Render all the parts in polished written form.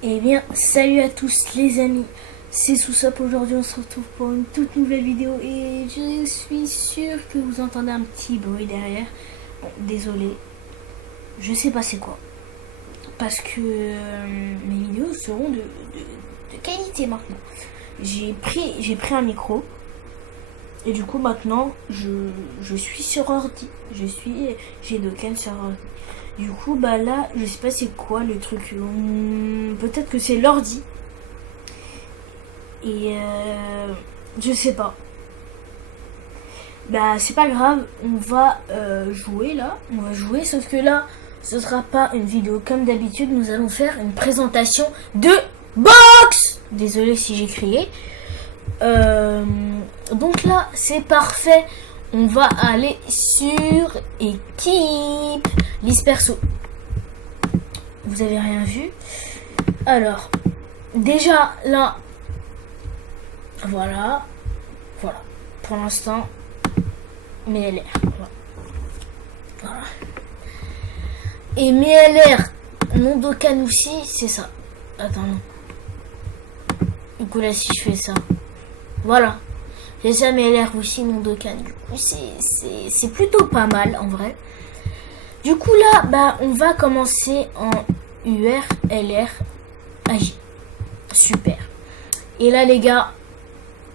Eh bien, salut à tous les amis, c'est Soussop. Aujourd'hui on se retrouve pour une toute nouvelle vidéo et je suis sûre que vous entendez un petit bruit derrière. Bon, désolé, je sais pas c'est quoi, parce que mes vidéos seront de qualité maintenant. J'ai pris un micro et du coup maintenant je suis sur ordi, j'ai Dokken sur ordi. Du coup, bah là, je sais pas c'est quoi le truc. Peut-être que c'est l'ordi. Et je sais pas. Bah, c'est pas grave. On va jouer là. On va jouer. Sauf que là, ce sera pas une vidéo comme d'habitude. Nous allons faire une présentation de box. Désolé si j'ai crié. Donc là, c'est parfait. On va aller sur équipe. Liste perso. Vous avez rien vu. Alors, déjà là, voilà. Pour l'instant, mes LR. Voilà. Et mes LR, non Dokkan aussi, c'est ça. Attends, non. Du coup, là, si je fais ça. Voilà. C'est ça, mes LR aussi, non Dokkan. Du coup, c'est plutôt pas mal, en vrai. Du coup, là, bah, on va commencer en UR, LR, AJ. Super. Et là, les gars,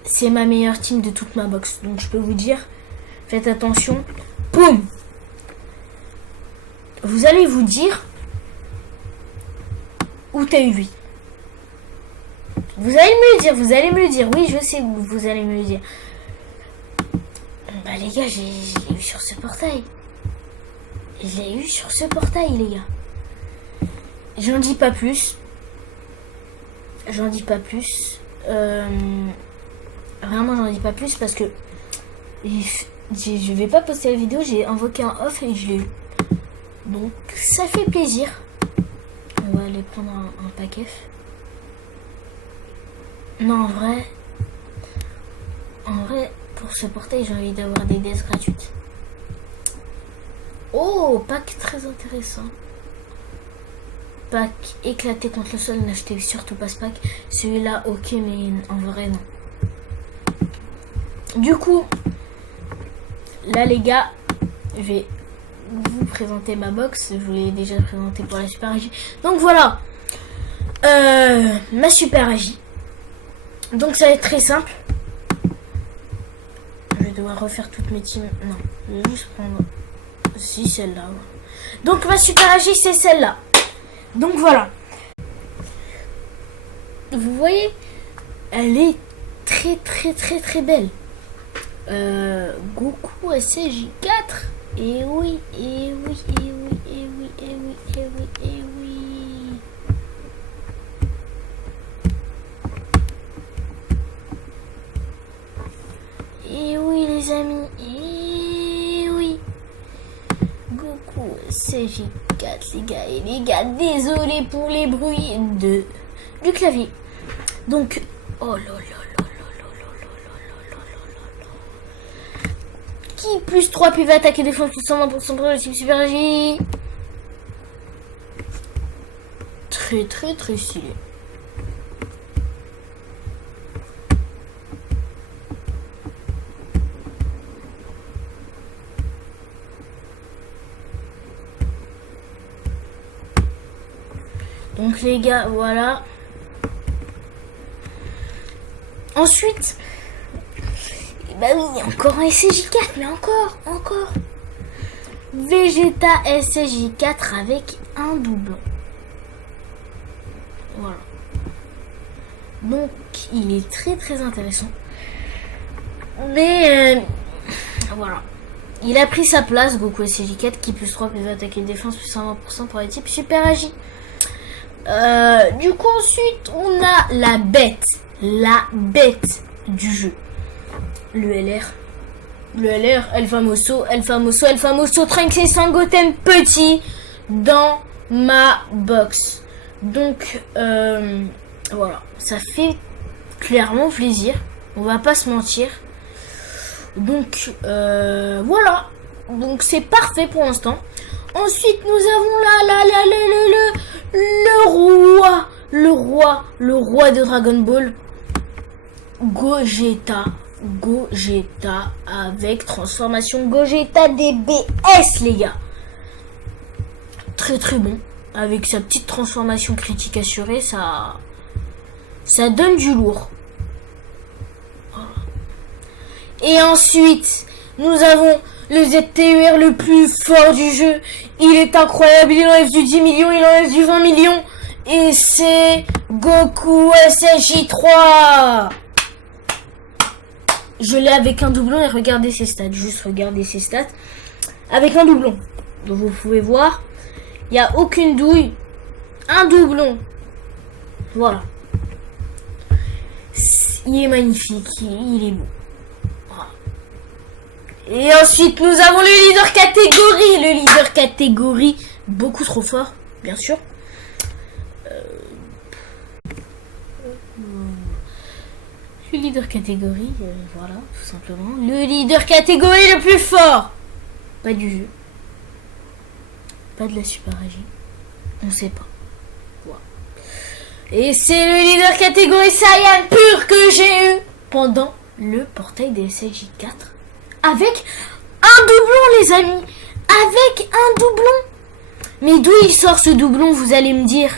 c'est ma meilleure team de toute ma box. Donc, je peux vous dire, faites attention. Boum! Vous allez vous dire, où t'as eu lui? Vous allez me le dire. Oui, je sais où vous allez me le dire. Bah, les gars, je l'ai eu sur ce portail. Je l'ai eu sur ce portail, les gars. J'en dis pas plus. Vraiment, j'en dis pas plus parce que je vais pas poster la vidéo. J'ai invoqué un off et je l'ai eu. Donc, ça fait plaisir. On va aller prendre un pack F. Non, en vrai, pour ce portail, j'ai envie d'avoir des DS gratuites. Oh, pack très intéressant. Pack éclaté contre le sol, n'achetez surtout pas ce pack. Celui-là, ok, mais en vrai, non. Du coup, là, les gars, je vais vous présenter ma box. Je vous l'ai déjà présenté pour la Super AJ. Donc voilà, ma Super AJ. Donc ça va être très simple. Je vais devoir refaire toutes mes teams. Non, je vais juste prendre... Si, celle-là. Donc ma Super AJ, c'est celle-là. Donc voilà. Vous voyez, elle est très belle. Goku SJ4. Et oui. Et oui les amis, et oui. Goku SJ4 les gars. Et les gars, désolé pour les bruits du clavier. Donc, oh là là. Qui plus 3 puis va attaquer défense plus 120% pour le type Super AJ. Très stylé. Donc les gars, voilà. Ensuite, bah oui, encore un SJ4, mais encore. Vegeta SJ4 avec un doublon. Voilà. Donc, il est très intéressant. Mais, voilà. Il a pris sa place, Goku SJ4, qui plus 3 peut attaquer défense, plus 120% pour les types Super AJ. Du coup, ensuite, on a la bête du jeu. Le LR, El Famoso, Trunks et Sangoten petit dans ma box. Donc, voilà, ça fait clairement plaisir. On va pas se mentir. Donc, voilà. Donc, c'est parfait pour l'instant. Ensuite, nous avons le roi de Dragon Ball, Gogeta. Gogeta avec transformation Gogeta DBS, les gars. Très très bon. Avec sa petite transformation critique assurée, ça donne du lourd. Et ensuite, nous avons le ZTUR le plus fort du jeu. Il est incroyable, il enlève du 10 millions, il enlève du 20 millions. Et c'est Goku SSJ3. Je l'ai avec un doublon et regardez ses stats. Juste regardez ses stats. Avec un doublon. Donc vous pouvez voir. Il n'y a aucune douille. Un doublon. Voilà. Il est magnifique. Il est beau. Voilà. Et ensuite nous avons le leader catégorie. Le leader catégorie. Beaucoup trop fort. Bien sûr. Le leader catégorie, voilà, tout simplement. Le leader catégorie le plus fort. Pas du jeu. Pas de la Super AG. On sait pas. Voilà. Et c'est le leader catégorie Saiyan pur que j'ai eu pendant le portail des SSJ4. Avec un doublon, les amis. Avec un doublon. Mais d'où il sort ce doublon, vous allez me dire?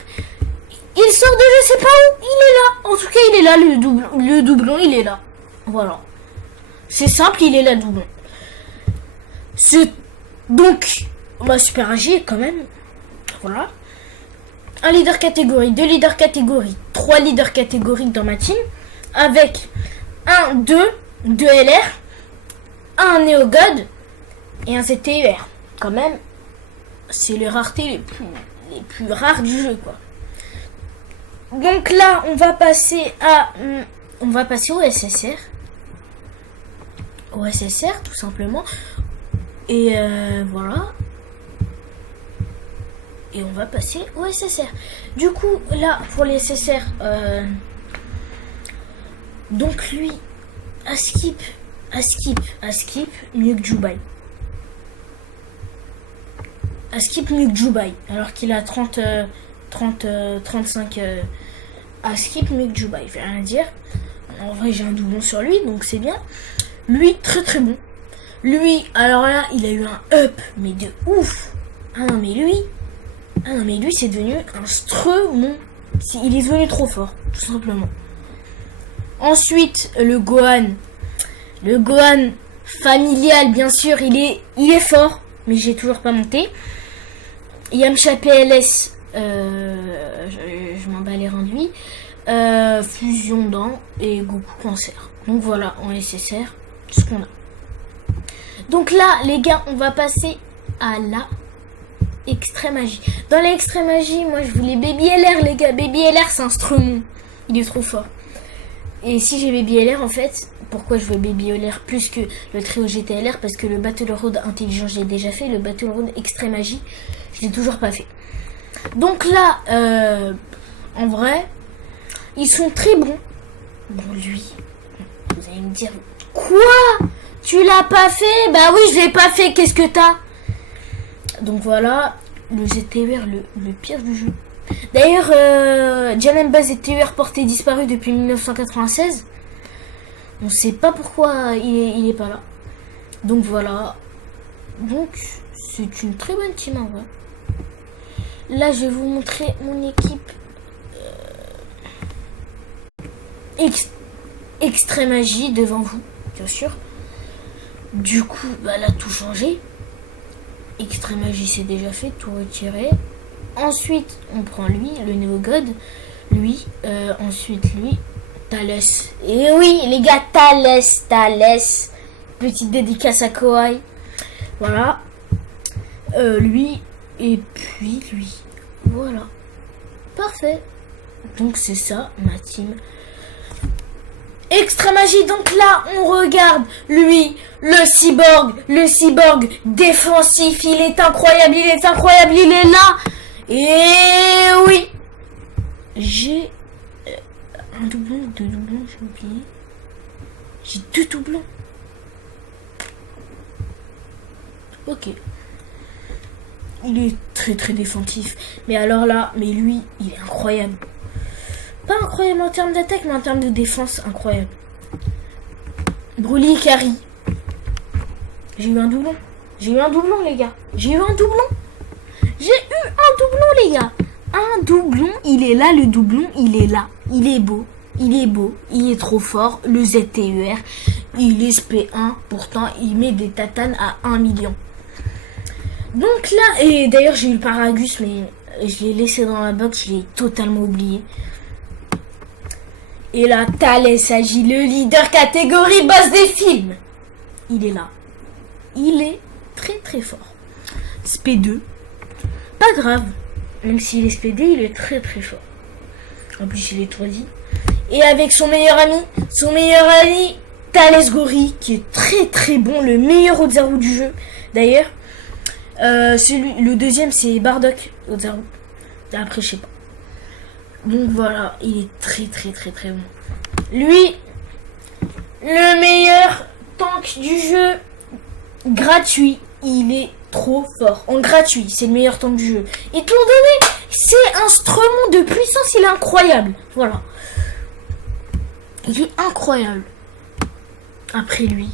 Il sort de je sais pas où, il est là. En tout cas, il est là, le doublon, il est là. Voilà. C'est simple, il est là, doublon. Donc, ma Super AG quand même. Voilà. Un leader catégorie, 2 leaders catégorie, 3 leaders catégories dans ma team. Avec deux LR, un Néogod et un ZTUR. Quand même, c'est les raretés les plus rares du jeu, quoi. Donc là, on va passer au SSR. Au SSR, tout simplement. Et voilà. Et on va passer au SSR. Du coup, là, pour les SSR, donc lui, à skip, mieux que Jubai. À skip mieux que Jubai. Alors qu'il a 35 à skip mieux que Jubai, je vais rien dire. En vrai, j'ai un doublon sur lui, donc c'est bien. Lui, très très bon. Lui, alors là, il a eu un up, mais de ouf. Ah non, mais lui, c'est devenu un stremon. Il est devenu trop fort, tout simplement. Ensuite, le Gohan. Le Gohan familial, bien sûr, il est fort, mais j'ai toujours pas monté. Yamcha PLS. Je m'en bats les reins de lui. Fusion dents et Goku cancer. Donc voilà, en SSR, ce qu'on a. Donc là, les gars, on va passer à la extrême magie. Dans l'extrême magie, moi je voulais Baby LR, les gars. Baby LR, c'est un stremon. Il est trop fort. Et si j'ai Baby LR, en fait, pourquoi je veux Baby LR plus que le trio GTLR? Parce que le Battle Road intelligent, je l'ai déjà fait. Le Battle Road extrême magie, je l'ai toujours pas fait. Donc là, en vrai, ils sont très bons. Bon, lui, vous allez me dire, quoi? Tu l'as pas fait? Bah oui, je l'ai pas fait, qu'est-ce que t'as? Donc voilà, le ZTUR, le pire du jeu. D'ailleurs, Janemba ZTUR porté disparu depuis 1996. On sait pas pourquoi il est pas là. Donc voilà. Donc, c'est une très bonne team en vrai. Là, je vais vous montrer mon équipe extrême magie devant vous, bien sûr. Du coup, bah, là, tout changé. Extrême magie, c'est déjà fait, tout retiré. Ensuite, on prend lui, le Néogod. Lui, ensuite lui, Thalès. Et oui, les gars, Thalès. Petite dédicace à Kawhi. Voilà. Lui. Et puis lui. Voilà. Parfait. Donc c'est ça, ma team. Extra magie, donc là, on regarde lui, le cyborg défensif, il est incroyable, il est là. Et oui. J'ai un doublon, 2 doublons, j'ai oublié. J'ai 2 doublons. Ok. Il est très très défensif. Mais alors là, mais lui, il est incroyable. Pas incroyable en termes d'attaque, mais en termes de défense, incroyable. Broly Kari. J'ai eu un doublon. J'ai eu un doublon, les gars. J'ai eu un doublon. J'ai eu un doublon, les gars. Un doublon, il est là, le doublon, il est là. Il est beau. Il est beau. Il est trop fort. Le ZTER, il est SP1. Pourtant, il met des tatanes à 1 million. Donc là, et d'ailleurs, j'ai eu le Paragus, mais je l'ai laissé dans la box. Je l'ai totalement oublié. Et là, Thales agit, le leader catégorie boss des films. Il est là. Il est très très fort. SP2. Pas grave. Même s'il est SPD, il est très très fort. En plus, il est 3D. Et avec son meilleur ami, Thales Gori, qui est très très bon, le meilleur Ozaru du jeu. D'ailleurs, le deuxième, c'est Bardock Ozaru. Après, je sais pas. Donc voilà, il est très très très très bon. Lui, le meilleur tank du jeu, gratuit. Il est trop fort. En gratuit, c'est le meilleur tank du jeu. Ils te l'ont donné. C'est un instrument de puissance, il est incroyable. Voilà. Il est incroyable. Après lui,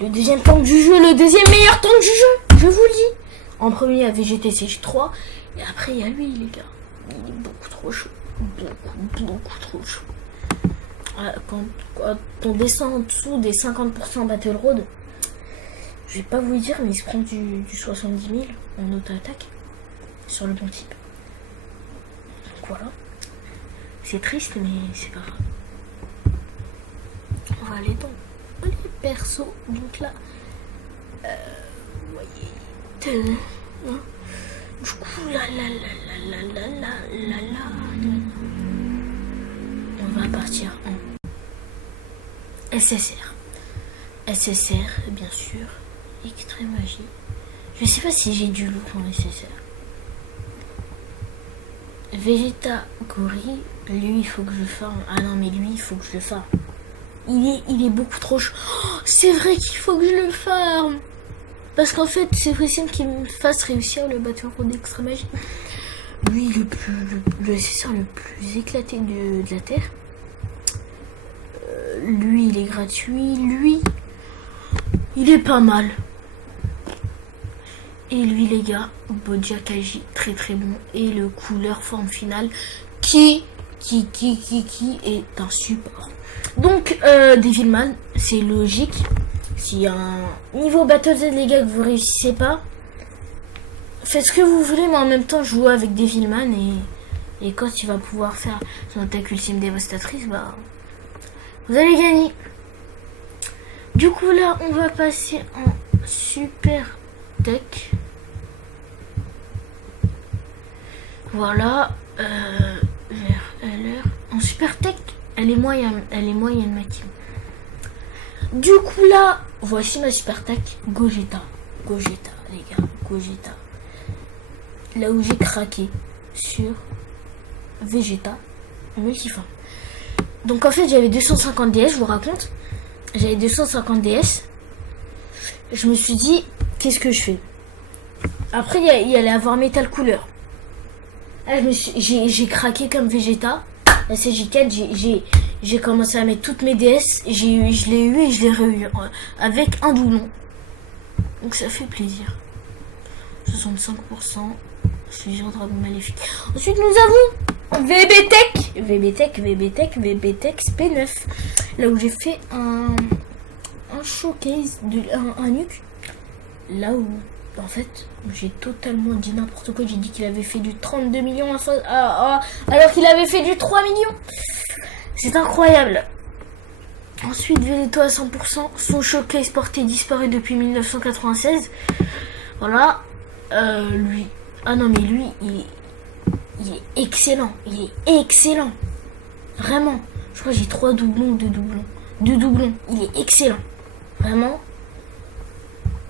le deuxième tank du jeu, le deuxième meilleur tank du jeu, je vous le dis. En premier, il y a VGTC 3. Et après, il y a lui, les gars. Il est beaucoup trop chaud. Beaucoup trop chaud. Quand on descend en dessous des 50% Battle Road, je vais pas vous le dire, mais il se prend du 70 000 en auto-attaque sur le bon type. Donc voilà. C'est triste, mais c'est pas grave. On va aller dans les persos. Donc là, vous voyez. Du coup, là. On va partir en SSR. SSR, bien sûr. Extrême magie. Je sais pas si j'ai du lourd en SSR. Vegeta Gori, lui il faut que je farme. Ah non, mais lui il faut que je le farme. Il est beaucoup trop chaud. Oh, c'est vrai qu'il faut que je le farme. Parce qu'en fait, c'est possible qu'il me fasse réussir le Battle Road Extrême magie. Lui, le SSR le plus éclaté de la Terre. Lui, il est gratuit. Lui, il est pas mal. Et lui, les gars, Bojakaji, très très bon. Et le couleur forme finale qui est un support. Donc, Devilman, c'est logique. S'il y a un niveau Battle Z, les gars, que vous réussissez pas, faites ce que vous voulez, mais en même temps, jouez avec Devilman. Et quand il va pouvoir faire son attaque ultime dévastatrice, bah, vous allez gagner. Du coup, là, on va passer en super tech. Voilà. Vers LR. En super tech, elle est moyenne ma team. Du coup, là, voici ma super tech. Gogeta, les gars. Gogeta. Là où j'ai craqué sur Vegeta multiforme. Donc en fait, j'avais 250 DS, je vous raconte. J'avais 250 DS. Je me suis dit, qu'est-ce que je fais? Après, il y allait avoir Metal Couleur. Là, j'ai craqué comme Vegeta. La CJ4, j'ai commencé à mettre toutes mes DS. Je l'ai eu et je l'ai réu avec un doublon. Donc ça fait plaisir. 65%. Fusion Dragon Maléfique. Ensuite, nous avons VBTech SP9. Là où j'ai fait un showcase, un nuke. Là où, en fait, j'ai totalement dit n'importe quoi. J'ai dit qu'il avait fait du 32 millions alors qu'il avait fait du 3 millions. C'est incroyable. Ensuite, Veneto à 100%. Son showcase porté disparu depuis 1996. Voilà. Lui. Ah non, mais lui, il est excellent. Il est excellent. Vraiment. Je crois que j'ai 3 doublons, 2 doublons. Il est excellent. Vraiment.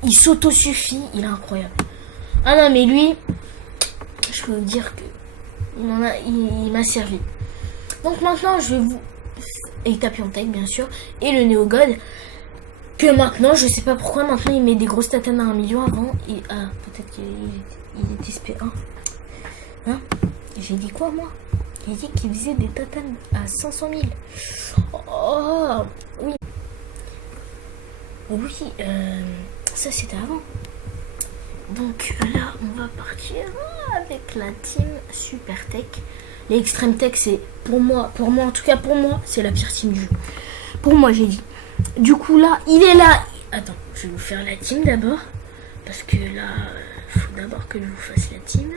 Il s'autosuffit. Il est incroyable. Ah non, mais lui, je peux vous dire que il m'a servi. Donc maintenant, je vais vous... Et Tapion Tech, bien sûr. Et le Neo God. Que maintenant, je sais pas pourquoi, maintenant il met des grosses tatanes à 1 million avant. Et peut-être qu'il était SP1. Hein? J'ai dit quoi, moi? Il dit qu'il faisait des tatanes à 500 000. Oh, oui. Oui, ça c'était avant. Donc là, on va partir avec la team Super Tech. Les Extreme Tech, c'est pour moi, en tout cas pour moi, c'est la pire team du jeu. Pour moi, j'ai dit. Du coup, là, il est là. Attends, je vais vous faire la team d'abord. Parce que là, il faut d'abord que je vous fasse la team.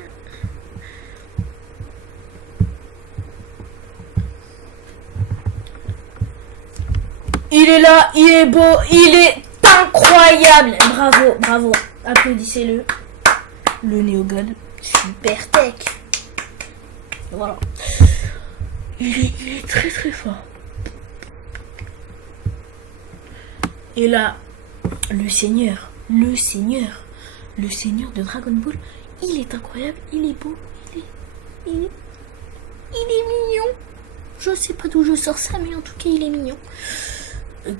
Il est là, il est beau, il est incroyable. Bravo, bravo. Applaudissez-le. Le NeoGod Super Tech. Voilà. Il est très très fort. Et là, le seigneur de Dragon Ball, il est incroyable, il est beau, il est mignon. Je sais pas d'où je sors ça, mais en tout cas, il est mignon.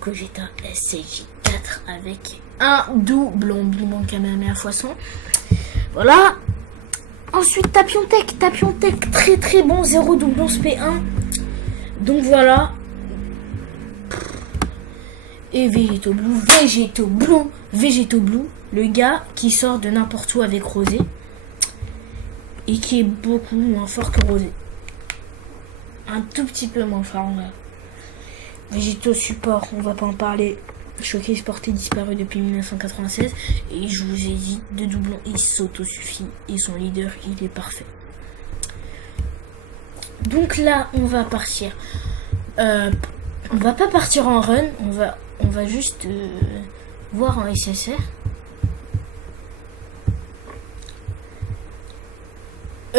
Gogeta SCJ4 avec un doublon Bimon Kamehameha x100. Voilà. Ensuite, Tapion Tech, très très bon, 0 doublon SP1. Donc voilà. Et Végéto Blue, le gars qui sort de n'importe où avec Rosé. Et qui est beaucoup moins fort que Rosé. Un tout petit peu moins fort en vrai. Végéto Support, on va pas en parler. Choqué, sporté, disparu depuis 1996. Et je vous ai dit, de doublons, il s'auto-suffit. Et son leader, il est parfait. Donc là, on va partir. On va pas partir en run. On va juste voir en SSR.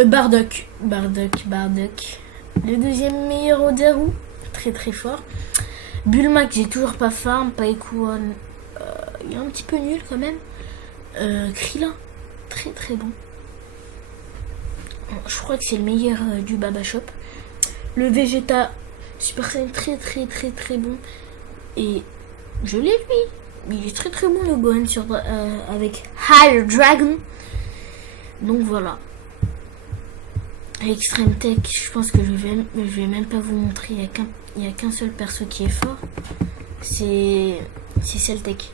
Bardock. Le deuxième meilleur Odaru. Très très fort. Bulma que j'ai toujours pas farm. Paikuan, il est un petit peu nul quand même. Krillin, très très bon. Je crois que c'est le meilleur du Baba Shop. Le Vegeta Super Saiyan, très bon. Et je l'ai lui. Il est très très bon le Gohan avec High Dragon. Donc voilà. Extreme Tech, je pense que je vais même pas vous montrer. Il n'y a qu'un seul perso qui est fort. C'est Celtech.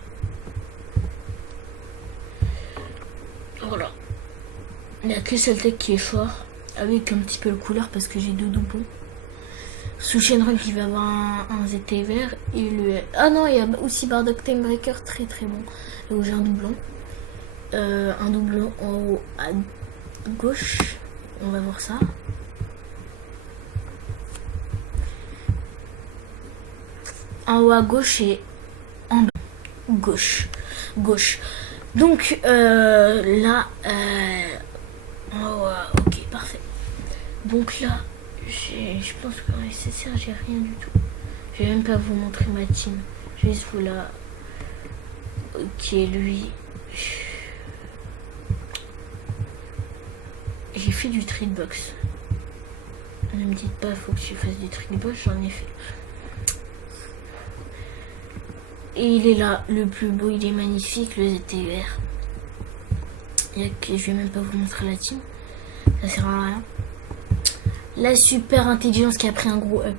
Voilà. Il n'y a que Celtech qui est fort. Avec un petit peu le couleur parce que j'ai deux doublons. Sous Shenron qui va avoir un ZT vert. Et le... Ah non, il y a aussi Bardock Time Breaker, très très bon. Là où j'ai un doublon. Un doublon en haut à gauche. On va voir ça. En haut à gauche et en bas. Gauche. Donc là, ok, parfait. Donc là, je pense qu'en SSR, j'ai rien du tout. Je vais même pas vous montrer ma team. Je vais juste vous la... Ok, lui... J'ai fait du trickbox. Ne me dites pas, faut que je fasse du trickbox, j'en ai fait. Et il est là, le plus beau, il est magnifique, le ZTR. Je vais même pas vous montrer la team. Ça sert à rien. La super intelligence qui a pris un gros up.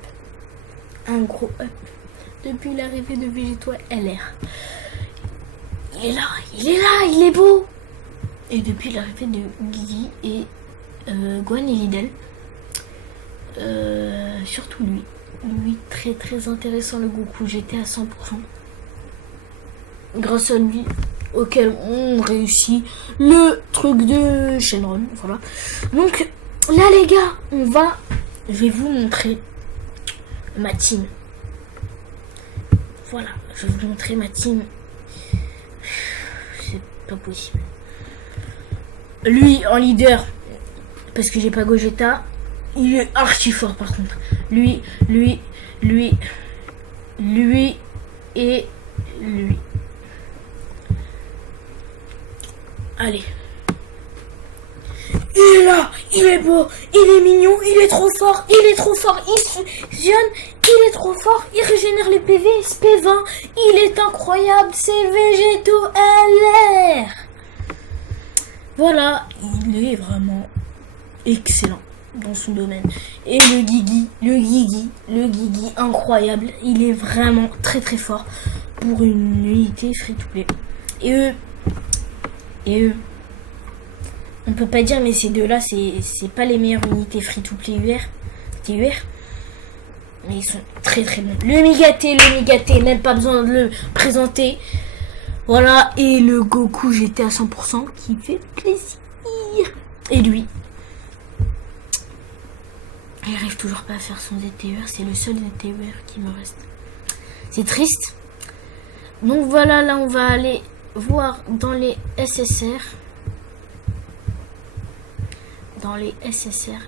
Depuis l'arrivée de Végéto LR. Il est beau. Et depuis l'arrivée de Guigui et Gohan et Videl. Surtout lui. Lui, très très intéressant le Goku. J'étais à 100%. Grâce à lui, auquel on réussit le truc de Shenron. Voilà. Donc là les gars, je vais vous montrer ma team. Voilà, je vais vous montrer ma team. C'est pas possible. Lui en leader, parce que j'ai pas Gogeta, il est archi fort par contre. Lui et lui. Allez. Il est là, il est beau, il est mignon, il est trop fort, il fusionne, il est trop fort, il régénère les PV, SP20, il est incroyable, c'est Végéto LR. Voilà, il est vraiment excellent. dans son domaine. Et le Guigui, incroyable. Il est vraiment très très fort pour une unité free-to-play. Et eux, on peut pas dire, mais ces deux-là, c'est pas les meilleures unités free-to-play TUR. Mais ils sont très très bons. Le Migaté, même pas besoin de le présenter. Voilà, et le Goku GT à 100% qui fait plaisir. Et lui, il arrive toujours pas à faire son ZTUR, c'est le seul ZTUR qui me reste. C'est triste. Donc voilà, là on va aller voir dans les SSR. Dans les SSR.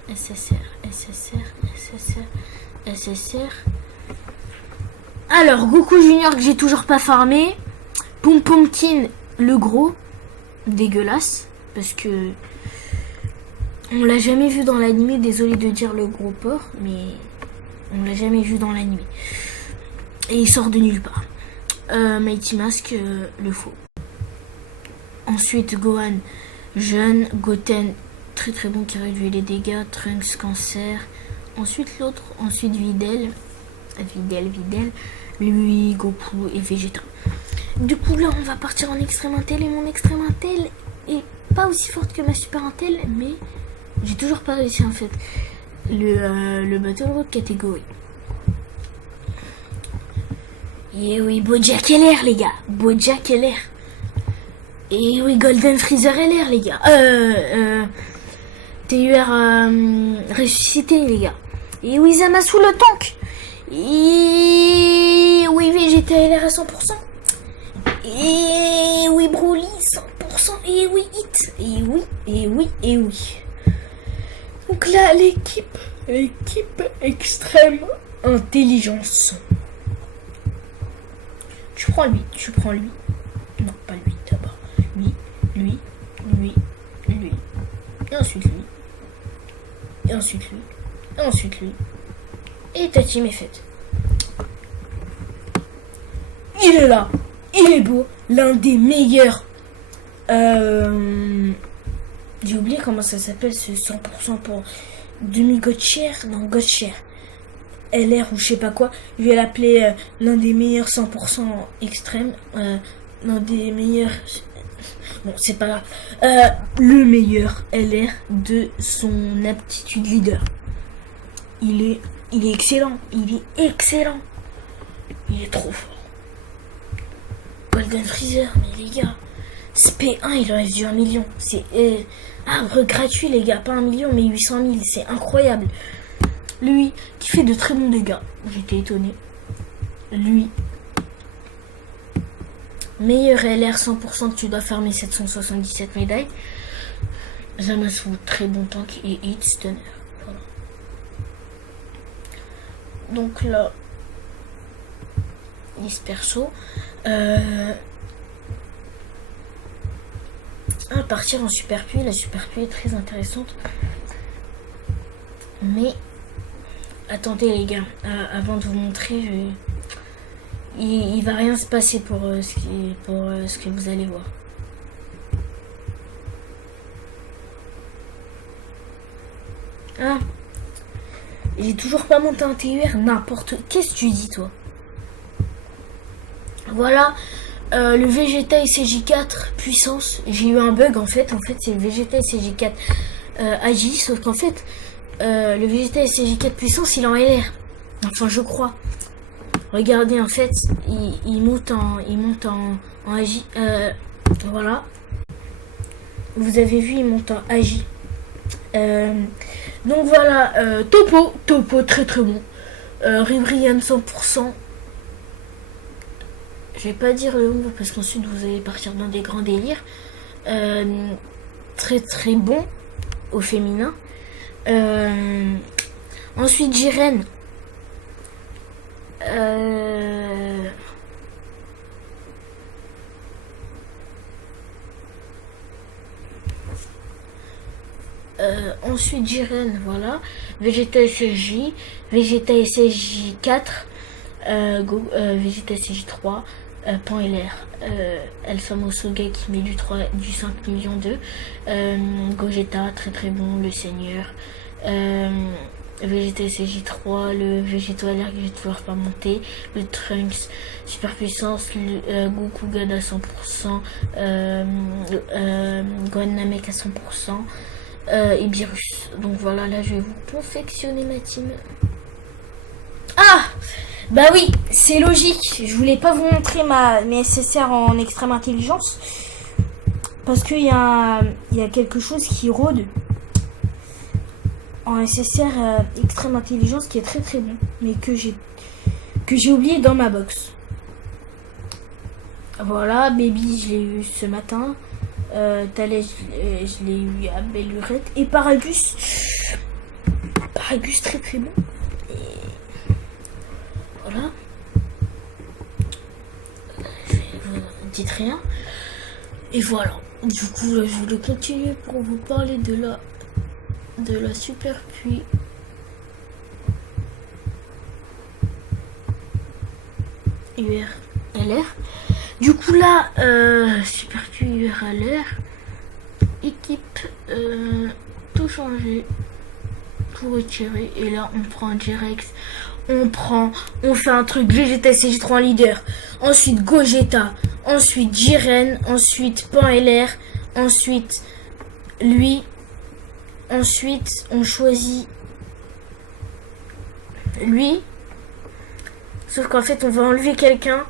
Alors, Goku Junior que j'ai toujours pas farmé. Pumpkin, le gros. Dégueulasse. Parce que on l'a jamais vu dans l'anime. Désolé de dire le gros porc, mais on l'a jamais vu dans l'anime. Et il sort de nulle part. Mighty Mask, le faux. Ensuite, Gohan, jeune. Goten, très très bon qui réduit les dégâts. Trunks, cancer. Ensuite l'autre. Ensuite Videl. Lui, Goku et Vegeta. Du coup là on va partir en extrême intel. Et mon extrême intel est pas aussi forte que ma super intel. Mais j'ai toujours pas réussi en fait le Battle Road catégorie. Et oui, Bojack LR les gars. Bojack LR. Et oui, Golden Freezer LR les gars. TUR ressuscité les gars. Et oui, Zamasu le tank. Et oui, Vegeta LR à 100%. Et oui, Broly 100%. Et oui, Hit. Et oui. Donc là, l'équipe extrême intelligence. Tu prends lui. Non, pas lui d'abord. Lui. Et ensuite lui. Et ta team est faite. Il est là. Il est beau. L'un des meilleurs. J'ai oublié comment ça s'appelle ce 100% pour demi-Godshare. Non, Godshare. LR ou je sais pas quoi. Je vais l'appeler l'un des meilleurs 100% extrêmes. L'un des meilleurs... Bon, c'est pas grave. Le meilleur LR de son aptitude leader. Il est excellent. Il est trop fort. Golden Freezer, mais les gars. SP1, il reste du 1 million. C'est arbre gratuit, les gars. Pas 1 million, mais 800 000. C'est incroyable. Lui, qui fait de très bons dégâts. J'étais étonné. Lui. Meilleur LR 100% que tu dois farmer 777 médailles. Zamasu, très bon tank et hit stunner. Voilà. Donc là, liste perso. À partir en super puits. La super puits est très intéressante. Mais attendez les gars, avant de vous montrer, il va rien se passer pour ce que vous allez voir. Ah, j'ai toujours pas monté un TUR, n'importe. Qu'est-ce que tu dis toi? Voilà, le Vegeta SCJ4 puissance. J'ai eu un bug en fait c'est le Vegeta SCJ4 Agi, sauf qu'en fait le Vegeta SCJ4 puissance il est en LR. Enfin je crois. Regardez en fait il monte en Agi. Voilà. Vous avez vu il monte en Agi. Donc voilà, Topo très très bon. Ribrian 100%. Je vais pas dire le nombre parce qu'ensuite vous allez partir dans des grands délires. Très très bon au féminin. Ensuite Jiren. Ensuite Jiren, voilà. Vegeta SSJ, Vegeta SSJ 4, Vegeta SSJ 3, Pan LR, El Famoso Gay qui met du 5 millions 2, Gogeta très très bon, le Seigneur, Vegeta SJ3, le Végéto alert que j'ai toujours pas monté, le Trunks super puissance, le Goku God à 100%, Gohan Namek à 100%, et Beerus. Donc voilà, là je vais vous confectionner ma team. Ah bah oui, c'est logique. Je voulais pas vous montrer mes SSR en extrême intelligence parce qu'il y a quelque chose qui rôde en SSR extrême intelligence qui est très très bon, mais que j'ai oublié dans ma box. Voilà, Baby je l'ai eu ce matin, Thalès je l'ai eu à Belle Lurette, et Paragus très très bon. Et voilà, vous dites rien. Et voilà, du coup là, je voulais continuer pour vous parler de la super pluie. URLR. Du coup là, super pluie URLR. Équipe, tout changer, tout retirer. Et là on prend un J-Rex. On fait un truc Vegeta SJ3 en leader. Ensuite Gogeta. Ensuite Jiren. Ensuite Pan LR. Ensuite lui. Ensuite, on choisit lui. Sauf qu'en fait, on va enlever quelqu'un.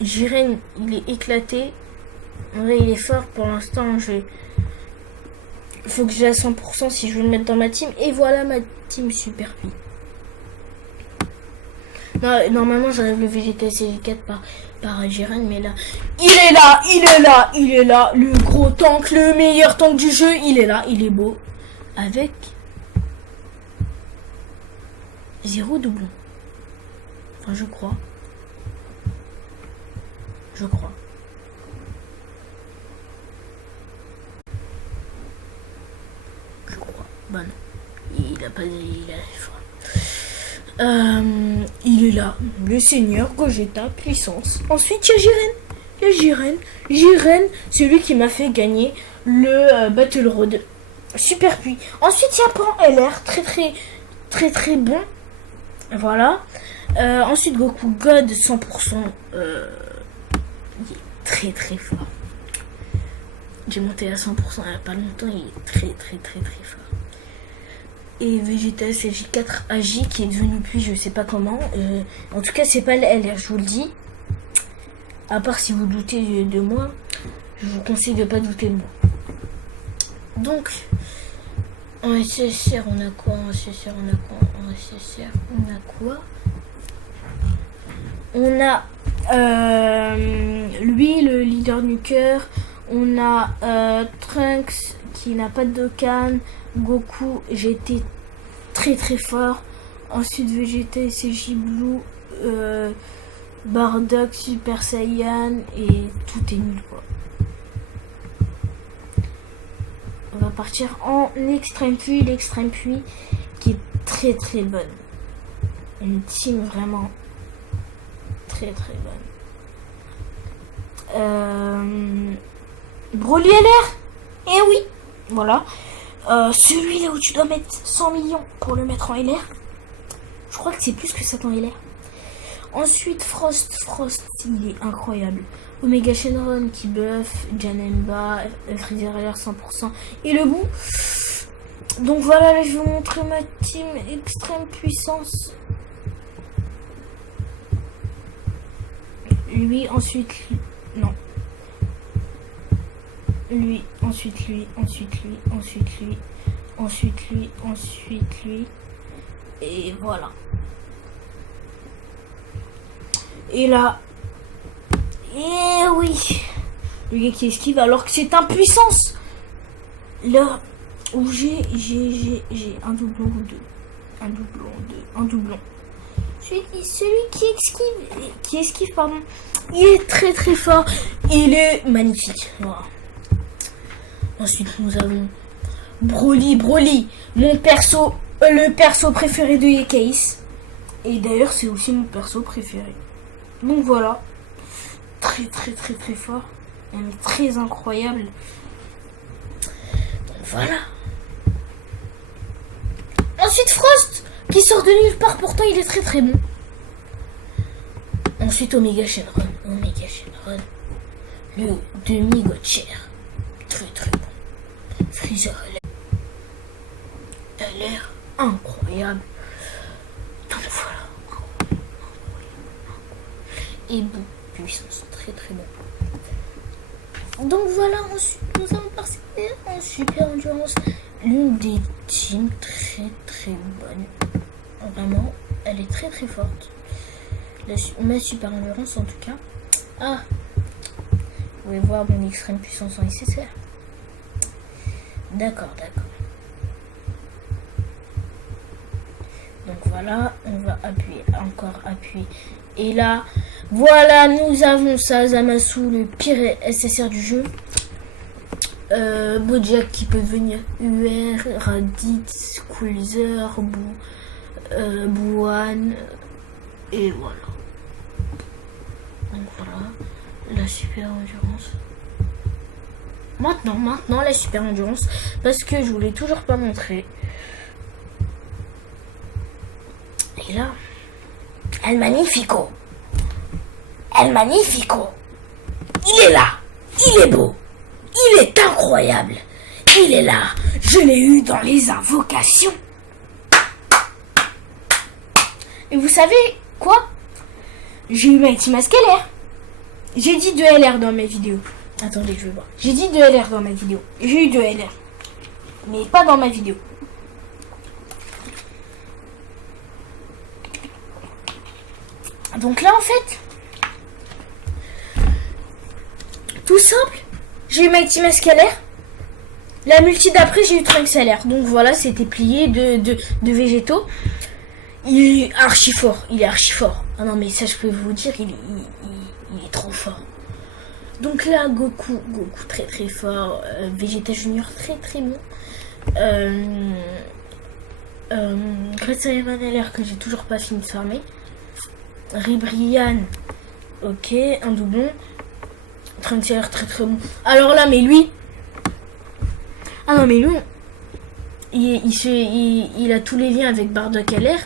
Jiren, il est éclaté. En vrai, il est fort pour l'instant. Il faut que j'ai à 100% si je veux le mettre dans ma team. Et voilà ma team super pluie. Non, normalement, j'enlève le Vegeta SJ4 par Jiren, mais là, il est là, le gros tank, le meilleur tank du jeu, il est là, il est beau, avec 0 doublon. Enfin, je crois. Bah non, il a il est là, le seigneur Gogeta puissance. Ensuite il y a Jiren, celui qui m'a fait gagner le Battle Road super pluie. Ensuite il y a Pan LR, très bon. Voilà. Ensuite Goku God 100%, il est très fort. J'ai monté à 100% il n'y a pas longtemps, il est très fort. Et Vegeta SJ4 AJ qui est devenu puis je sais pas comment. En tout cas c'est pas le LR, je vous le dis. À part si vous doutez de moi, je vous conseille de pas douter de moi. Donc en SSR on a quoi? On a lui le leader nuker. On a Trunks qui n'a pas de Dokkan. Goku, j'ai été très fort. Ensuite Vegeta SJ Blue, Bardock Super Saiyan, et tout est nul quoi. On va partir en extrême pluie, l'extrême pluie qui est très bonne. Une team vraiment très bonne. Broly LR. Eh oui, voilà. Celui-là où tu dois mettre 100 millions pour le mettre en LR. Je crois que c'est plus que ça en LR. Ensuite, Frost, il est incroyable. Omega Shenron qui buff, Janemba, Freezer LR 100%. Et le bout. Donc voilà, là je vais vous montrer ma team extrême puissance. Lui, ensuite... Non. Lui, ensuite lui, et voilà. Et là, et oui, le gars qui esquive alors que c'est impuissance. Là où j'ai un doublon ou deux, un doublon. Celui qui esquive, pardon, il est très fort, il est magnifique. Voilà. Ensuite, nous avons Broly, mon perso, le perso préféré de Yekais. Et d'ailleurs, c'est aussi mon perso préféré. Donc voilà, très fort, même très incroyable. Donc voilà. Ensuite, Frost, qui sort de nulle part, pourtant il est très très bon. Ensuite, Omega Shenron. Omega Shenron. Le demi-Gotcher. Très très bon. Freezer a l'air incroyable. Donc voilà. Et bon, puissance. Très très bon. Donc voilà, ensuite nous allons passer en Super Endurance. L'une des teams très très bonne. Vraiment, elle est très très forte. Ma Super Endurance en tout cas. Ah, vous pouvez voir mon extrême puissance en SSR. D'accord. Donc voilà, on va appuyer, encore appuyer. Et là, voilà, nous avons ça, Zamasu, le pire SSR du jeu. Bojack qui peut devenir UR, Raditz, Squeezer, Bouane. Et voilà. Donc voilà, la Super Endurance. Maintenant la Super Endurance, parce que je vous l'ai toujours pas montré. Et là, El Magnifico. El Magnifico. Il est là. Il est beau. Il est incroyable. Il est là. Je l'ai eu dans les invocations. Et vous savez quoi? J'ai eu Mighty Mask LR. J'ai dit 2 LR dans mes vidéos. Attendez, je vais voir. J'ai dit 2 LR dans ma vidéo. J'ai eu 2 LR. Mais pas dans ma vidéo. Donc là, en fait, tout simple, j'ai eu Mighty Mask LR. La multi d'après, j'ai eu Trunks LR. Donc voilà, c'était plié de végétaux. Il est archi fort. Ah non, mais ça, je peux vous dire, il est trop fort. Donc là, Goku très très fort. Vegeta Junior très très bon. Great Saiyaman LR que j'ai toujours pas fini de farmer. Ribrian, ok, un doublon. Trunks LR très très bon. Alors là, mais lui. Ah non, mais lui, il a tous les liens avec Bardock LR.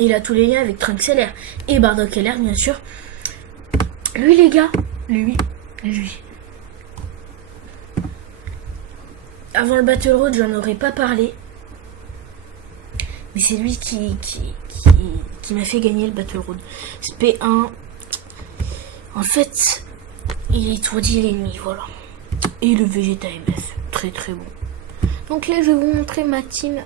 Il a tous les liens avec Trunks LR. Et Bardock LR, bien sûr. Lui, les gars, lui. Avant le Battle Road, j'en aurais pas parlé. Mais c'est lui qui m'a fait gagner le Battle Road. SP1. En fait, il étourdit l'ennemi, voilà. Et le Vegeta MF. Très très bon. Donc là, je vais vous montrer ma team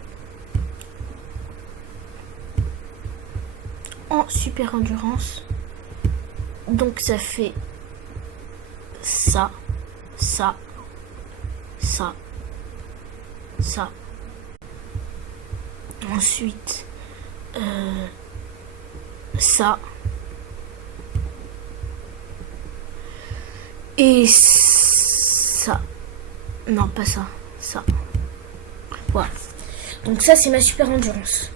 en Super Endurance. Donc ça fait ça. Ensuite, ça. Et ça. Non, pas ça. Ça. Voilà. Donc ça, c'est ma Super Endurance.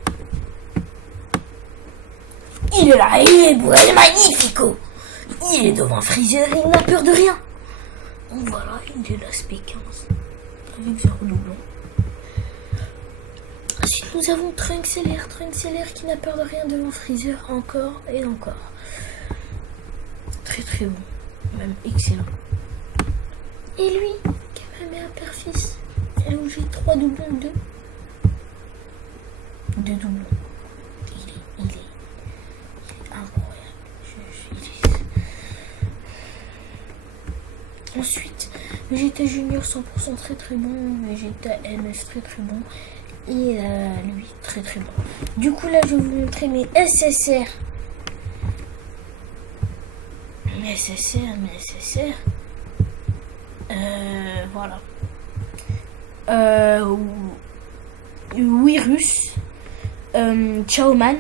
Il est là, il est beau, il est magnifico. Il est devant Freezer, il n'a peur de rien. Donc voilà, il est l'aspect 15. Avec 0 doublon. Ensuite, nous avons Trunks LR qui n'a peur de rien devant Freezer, encore et encore. Très très bon, même excellent. Et lui, Kamehameha Père-Fils, elle où j'ai 3 doublons, 2 doublons. Il est incroyable. Ensuite, Vegeta Junior 100% très très bon, Vegeta MS très très bon. Et lui, très très bon. Du coup, là, je vais vous montrer mes SSR. Mes SSR. Voilà. Virus. Chaoman.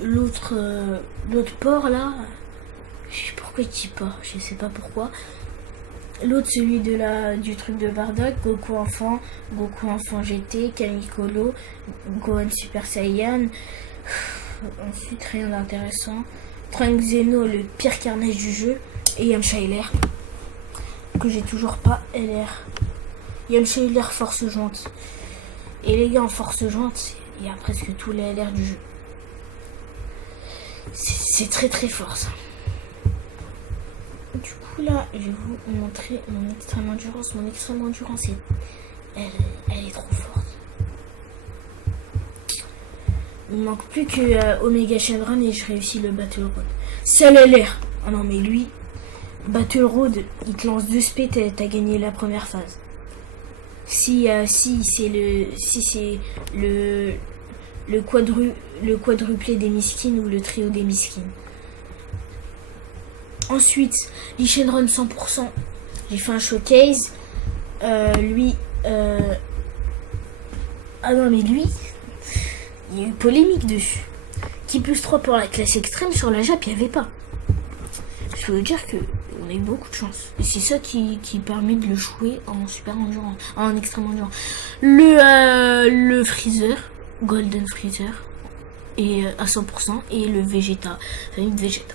L'autre porc, là. Je sais pourquoi il dit pas. Je sais pas pourquoi. L'autre, celui du truc de Bardock, Goku enfant GT, Kamikolo, Gohan Super Saiyan. Ensuite, rien d'intéressant. Trunks Zeno, le pire carnage du jeu. Et Yamcha LR, que j'ai toujours pas LR. Il y a le cellulaire force jointe. Et les gars, en force jointe, il y a presque tous les LR du jeu. C'est très très fort ça. Du coup là, je vais vous montrer mon extrême endurance. Mon extrême endurance, elle est trop forte. Il me manque plus que Omega Shenron et je réussis le Battle Road. Seul LR. Ah non mais lui, Battle Road, il te lance 2 spé, t'as gagné la première phase. Si c'est le quadruplé des miskins ou le trio des miskins. Ensuite, Lee Shenron 100%. J'ai fait un showcase. Lui. Ah non, mais lui. Il y a eu polémique dessus. Qui plus 3 pour la classe extrême, sur la Jap, il n'y avait pas. Je peux vous dire que on a eu beaucoup de chance. Et c'est ça qui permet de le jouer en super endurance, en extrême endurance. Le Freezer, Golden Freezer, et à 100%, et le Vegeta, famille de Vegeta.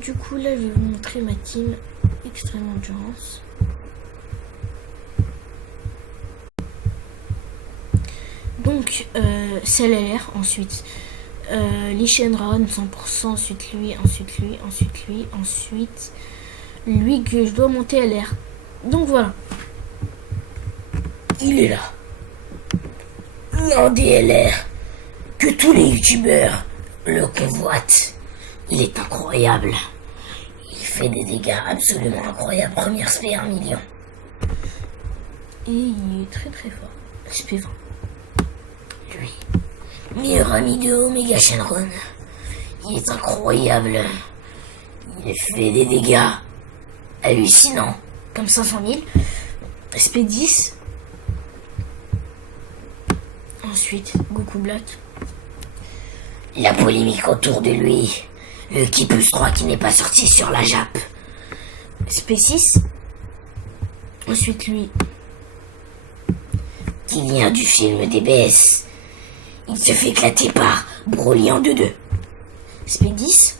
Du coup, là, je vais vous montrer ma team extrême endurance. Donc, c'est LR, ensuite Lee Shenron 100%, ensuite lui, ensuite lui, ensuite lui, ensuite lui que je dois monter à l'air. Donc voilà. Il est là. L'un des LR que tous les youtubeurs le convoitent. Il est incroyable. Il fait des dégâts absolument incroyables. Première SP 1 million. Et il est très très fort. SP 20. Lui. Meilleur ami de Omega Shenron. Il est incroyable. Il fait des dégâts hallucinants. Comme 500 000. SP 10. Ensuite, Goku Black. La polémique autour de lui. Le Ki plus 3 qui n'est pas sorti sur la Jap. SP 6. Ensuite lui. Qui vient du film DBS. Il se fait éclater par Broly en 2-2. SP 10.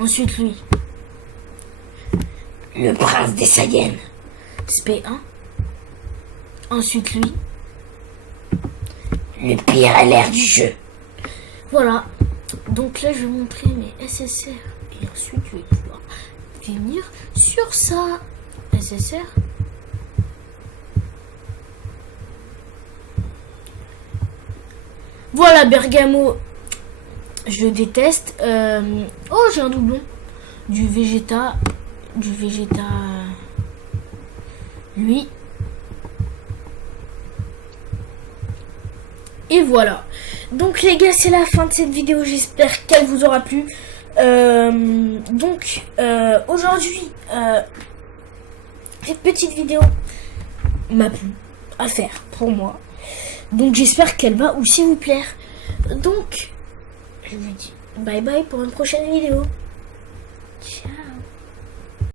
Ensuite lui. Le prince des Saiyans. SP 1. Ensuite lui. Le pire LR du jeu. Voilà. Donc là je vais montrer mes SSR. Et ensuite je vais pouvoir finir sur ça. SSR. Voilà, Bergamo, je déteste. Oh, j'ai un doublon. Du Vegeta, lui. Et voilà. Donc les gars, c'est la fin de cette vidéo. J'espère qu'elle vous aura plu. Aujourd'hui, cette petite vidéo m'a plu à faire pour moi. Donc j'espère qu'elle va aussi vous plaire. Donc, je vous dis bye bye pour une prochaine vidéo. Ciao.